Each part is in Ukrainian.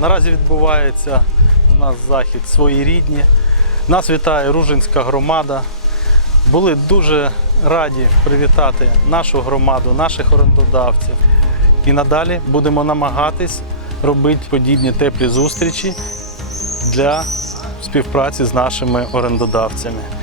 Наразі відбувається у нас захід своєрідні. Нас вітає Ружинська громада. Були дуже раді привітати нашу громаду, наших орендодавців. І надалі будемо намагатись робити подібні теплі зустрічі для співпраці з нашими орендодавцями.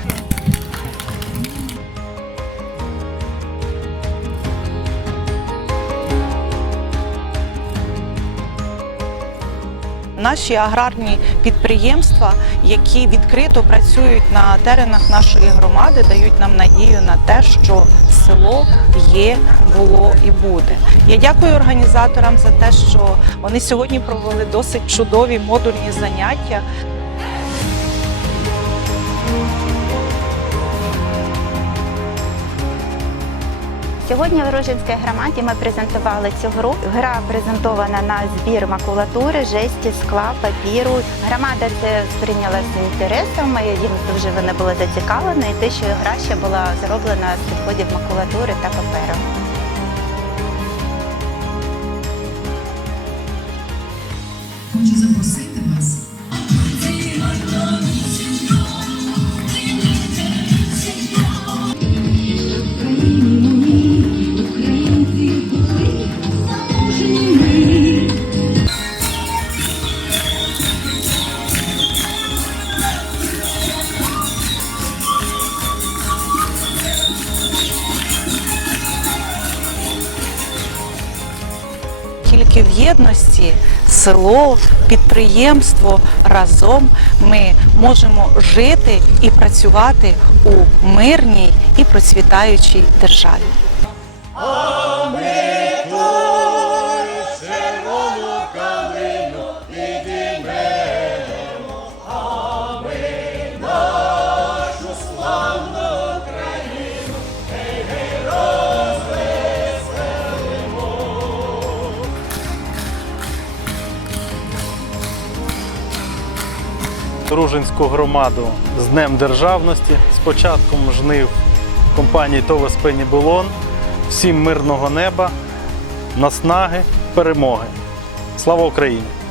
Наші аграрні підприємства, які відкрито працюють на теренах нашої громади, дають нам надію на те, що село є, було і буде. Я дякую організаторам за те, що вони сьогодні провели досить чудові модульні заняття. Сьогодні в Ружинській громаді ми презентували цю гру. Гра презентована на збір макулатури, жесті, скла, папіру. Громада це сприйняла з інтересом. Їм дуже вони були зацікавлені. І те, що гра ще була зроблена з відходів макулатури та паперу. Хочу запросити Тільки в єдності село, підприємство разом ми можемо жити і працювати у мирній і процвітаючій державі. Ружинську громаду з Днем Державності, з початком жнив компанії ТОВ «Спені Булон. Всім мирного неба, наснаги, перемоги. Слава Україні!